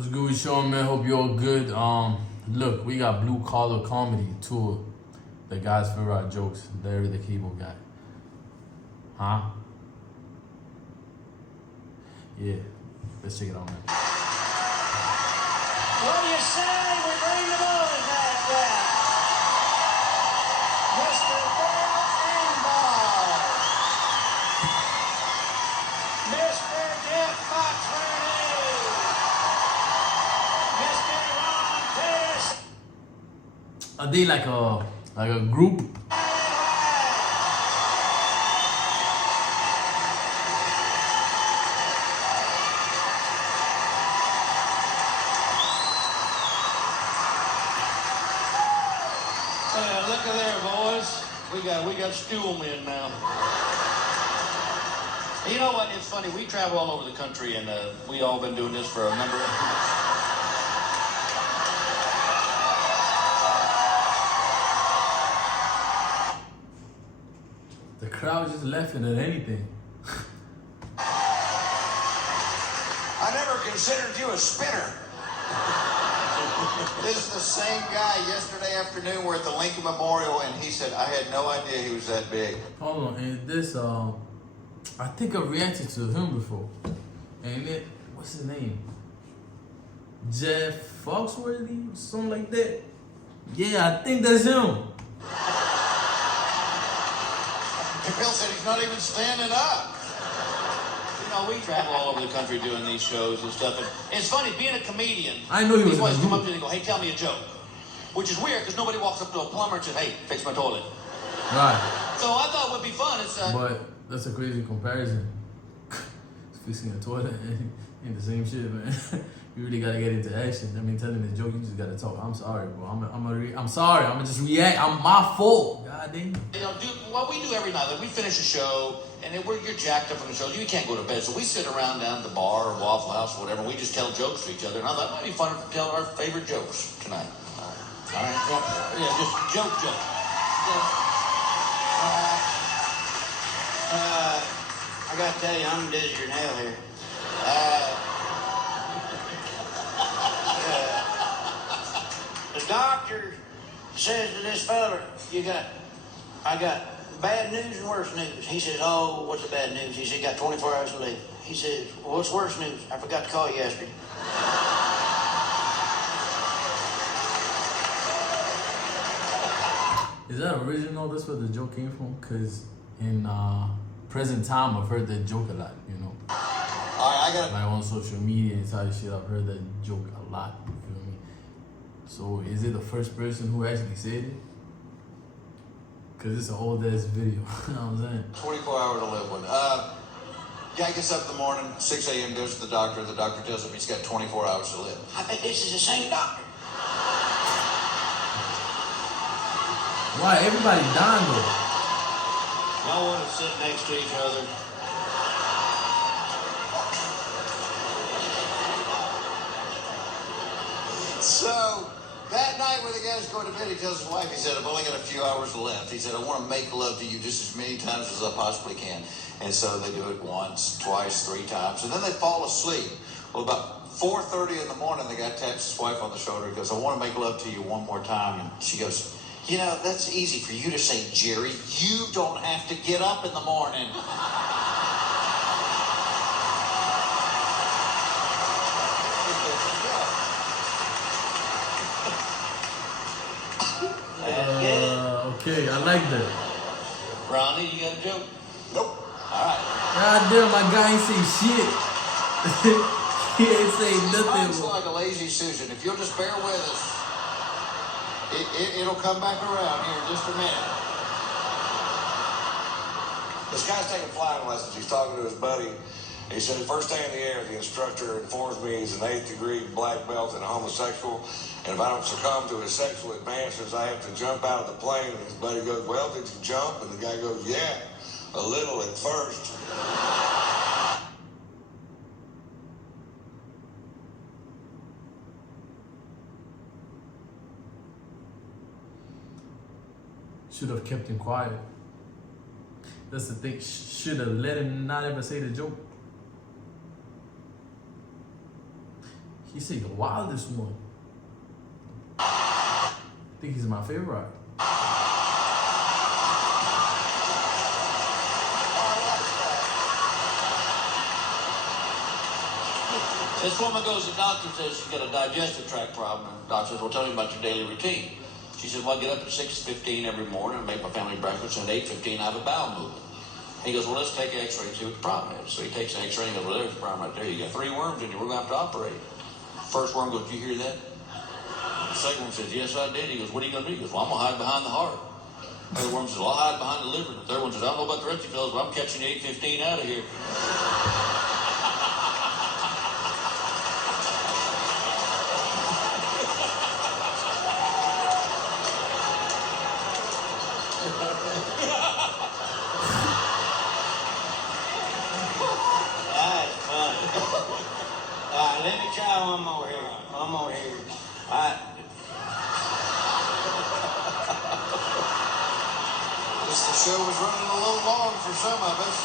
What's good with Sean, man? Hope you're all good. Look, we got Blue Collar Comedy Tour. The guys for our jokes. Larry the Cable Guy. Huh? Yeah. Let's check it out, man. What do you say we bring the boys back down? Mr. Bill Engvall. Mr. Jeff Foxworthy. Mr. Ron Tiss. Are they like a group? Look at there, boys. We got Stuhlman now. You know what? It's funny. We travel all over the country, and we all been doing this for a number of. The crowd just laughing at anything. I never considered you a spinner. This is the same guy yesterday afternoon. We're at the Lincoln Memorial, and he said, I had no idea he was that big. Hold on, and this I think I've reacted to him before. And what's his name? Jeff Foxworthy? Something like that. Yeah, I think that's him. Bill said he's not even standing up. You know, we travel all over the country doing these shows and stuff. And it's funny, being a comedian. I know he was These boys in a come group. up to you and go, hey, tell me a joke. Which is weird, because nobody walks up to a plumber and says, hey, fix my toilet. Right. So I thought it would be fun. It's But that's a crazy comparison. Fixing a toilet ain't the same shit, man. You really gotta get into action. I mean, telling the joke, you just gotta talk. I'm sorry, bro. I'm sorry. I'm gonna just react. I'm my fault. God damn. You know, what we do every night, like we finish a show, and then you're jacked up from the show. You can't go to bed, so we sit around down at the bar or Waffle House or whatever, and we just tell jokes to each other. And I thought it might be fun to tell our favorite jokes tonight. All right. Yeah, just joke. I gotta tell you, I'm dizzier than hell here. The doctor says to this fella, I got bad news and worse news. He says, oh, what's the bad news? He said, you got 24 hours to live. He says, well, what's worse news? I forgot to call you yesterday. Is that original? That's where the joke came from? Because in present time, I've heard that joke a lot, you know? All right, I got Like on social media and type shit, I've heard that joke a lot, you feel me? So is it the first person who actually said it? Because it's an old ass video, you know what I'm saying? 24-hour to live one. Guy gets up in the morning, 6 a.m., goes to the doctor. The doctor tells him he's got 24 hours to live. I bet this is the same doctor. Why? Everybody dying though. Y'all want to sit next to each other. So that night when the guy's going to bed, he tells his wife, he said, I've only got a few hours left. He said, I want to make love to you just as many times as I possibly can. And so they do it once, twice, 3 times, and then they fall asleep. Well, about 4:30 in the morning, the guy taps his wife on the shoulder and goes, I want to make love to you one more time. And she goes, you know, that's easy for you to say, Jerry. You don't have to get up in the morning. Okay, I like that. Ronnie, you got a joke? Nope. All right. God damn, my guy ain't say shit. He ain't say nothing. Mine's like a lazy Susan. If you'll just bear with us, it'll come back around here in just a minute. This guy's taking flying lessons. He's talking to his buddy. He said, the first day in the air, the instructor informs me he's an 8th degree black belt and a homosexual. And if I don't succumb to his sexual advances, I have to jump out of the plane. And his buddy goes, well, did you jump? And the guy goes, yeah, a little at first. Should have kept him quiet. That's the thing. Should have let him not ever say the joke. He He said the wildest one. I think he's my favorite. This woman goes to the doctor and says she's got a digestive tract problem. And the doctor says, well, tell me about your daily routine. She said, well, I get up at 6:15 every morning and make my family breakfast, and at 8:15 I have a bowel movement. He goes, well, let's take an x-ray and see what the problem is. So he takes an x-ray and goes, well, there's the problem right there. You got 3 worms in you. We're going to have to operate. First worm goes, did you hear that? The second one says, yes, I did. He goes, what are you going to do? He goes, well, I'm going to hide behind the heart. The third worm says, well, I'll hide behind the liver. The third one says, I don't know about the rest of you fellas, but I'm catching 8:15 out of here. That's funny. All right, let me try one more here. One more here. All right. Guess the show was running a little long for some of us.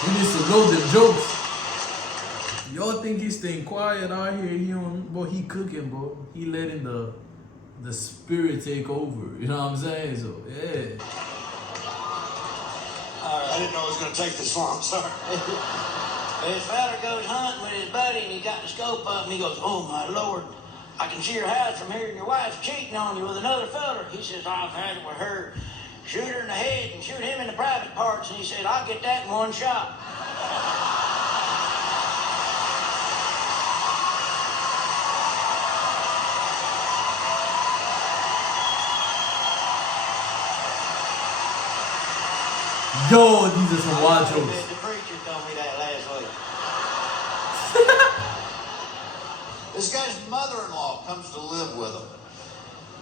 He needs to load the jokes. Y'all think he's staying quiet out here? He don't, boy, he cooking, bro. He letting the spirit take over. You know what I'm saying? So yeah. I didn't know it was going to take this long. Sorry. This fella goes hunting with his buddy, and he got the scope up, and he goes, oh, my Lord, I can see your house from here, and your wife's cheating on you with another fella. He says, I've had it with her. Shoot her in the head and shoot him in the private parts. And he said, I'll get that in one shot. Yo, these are some wild The jokes. preacher told me that last week. This guy's mother-in-law comes to live with him.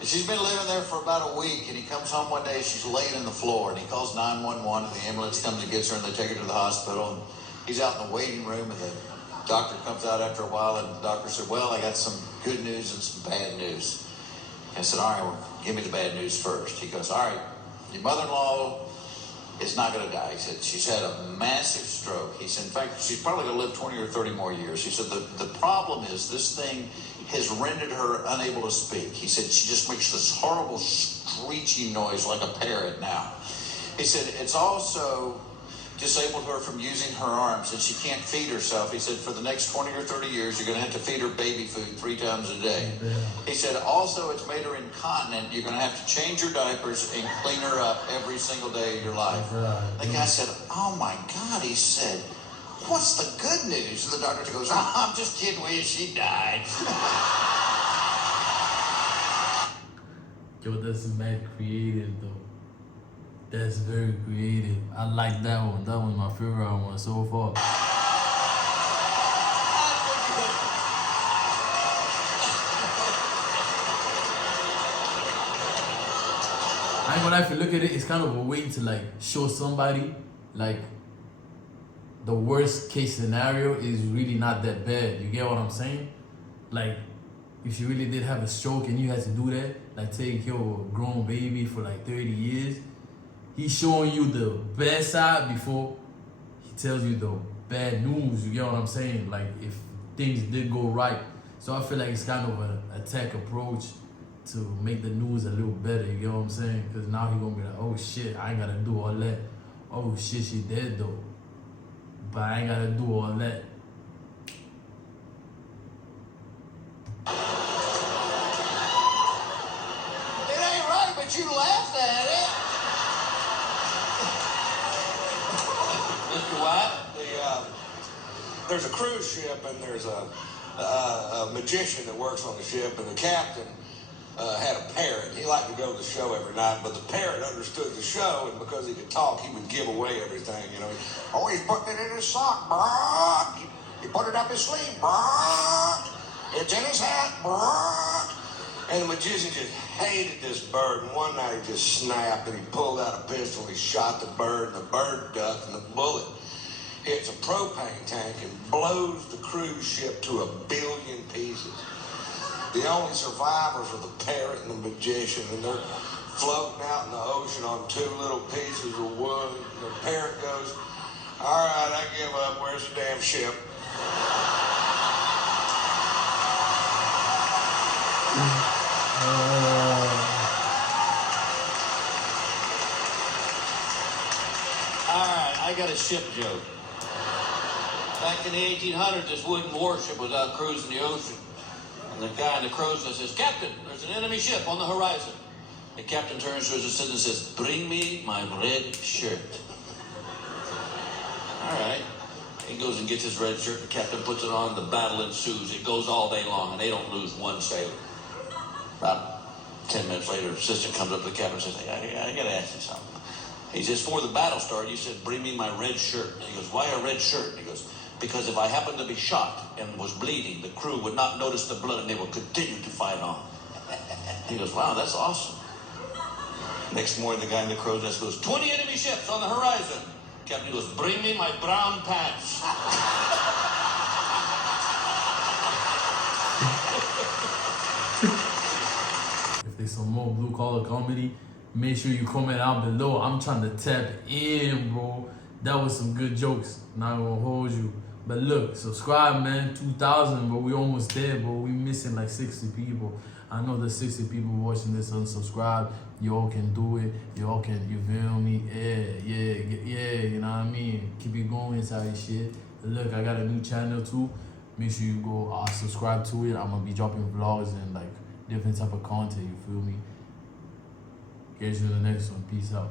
And she's been living there for about a week, and he comes home one day, she's laying in the floor, and he calls 911, and the ambulance comes and gets her, and they take her to the hospital, and he's out in the waiting room, and the doctor comes out after a while, and the doctor said, well, I got some good news and some bad news. And I said, all right, well, give me the bad news first. He goes, all right, your mother-in-law is not going to die. He said, she's had a massive stroke. He said, in fact, she's probably going to live 20 or 30 more years. He said, the problem is this thing has rendered her unable to speak. He said, she just makes this horrible screeching noise like a parrot now. He said, it's also disabled her from using her arms, and she can't feed herself. He said, for the next 20 or 30 years, you're going to have to feed her baby food 3 times a day. He said, also, it's made her incontinent. You're going to have to change her diapers and clean her up every single day of your life. The guy said, oh my God. He said, what's the good news? And the doctor goes, oh, I'm just kidding with you. She died. Yo, that's mad creative though. That's very creative. I like that one. That one's my favorite one so far. I ain't gonna lie, if you look at it, it's kind of a way to like show somebody like the worst case scenario is really not that bad. You get what I'm saying? Like, if you really did have a stroke and you had to do that, like take care of a grown baby for like 30 years, he's showing you the best side before he tells you the bad news. You get what I'm saying? Like, if things did go right. So I feel like it's kind of an attack approach to make the news a little better. You get what I'm saying? Because now he's going to be like, oh shit, I ain't got to do all that. Oh shit, she dead though. But I ain't got to do all that. It ain't right, but you laughed at it. Mr. White? There's a cruise ship, and there's a magician that works on the ship, and the captain had a parrot. He liked to go to the show every night, but the parrot understood the show, and because he could talk, he would give away everything, you know. Oh, he's putting it in his sock, brah. He put it up his sleeve, brah. It's in his hat, brah. And the magician just hated this bird, and one night he just snapped, and he pulled out a pistol, and he shot the bird, and the bird ducked, and the bullet hits a propane tank and blows the cruise ship to 1 billion pieces. The only survivors are the parrot and the magician, and they're floating out in the ocean on 2 little pieces of wood. The parrot goes, All right, I give up. Where's the damn ship? All right, I got a ship joke. Back in the 1800s, this wooden warship was out cruising the ocean. And the guy in the crow's nest says, "Captain, there's an enemy ship on the horizon." The captain turns to his assistant and says, "Bring me my red shirt." All right. He goes and gets his red shirt. The captain puts it on. The battle ensues. It goes all day long, and they don't lose one sailor. About 10 minutes later, the assistant comes up to the captain and says, "Hey, I got to ask you something." He says, "Before the battle started, you said, 'Bring me my red shirt.'" He goes, "Why a red shirt?" He goes, "Because if I happened to be shot and was bleeding, the crew would not notice the blood and they would continue to fight on." He goes, "Wow, that's awesome." Next morning, the guy in the crow's nest goes, 20 enemy ships on the horizon." Captain goes, "Bring me my brown pants." If there's some more blue collar comedy, make sure you comment out below. I'm trying to tap in, bro. That was some good jokes. Not gonna hold you. But look, subscribe, man. 2,000, bro. We almost there, bro. We missing like 60 people. I know there's 60 people watching this unsubscribe. Y'all can do it. Y'all can, you feel me? Yeah, you know what I mean? Keep it going type shit. Look, I got a new channel too. Make sure you go subscribe to it. I'm gonna be dropping vlogs and like different type of content, you feel me? Catch you in the next one. Peace out.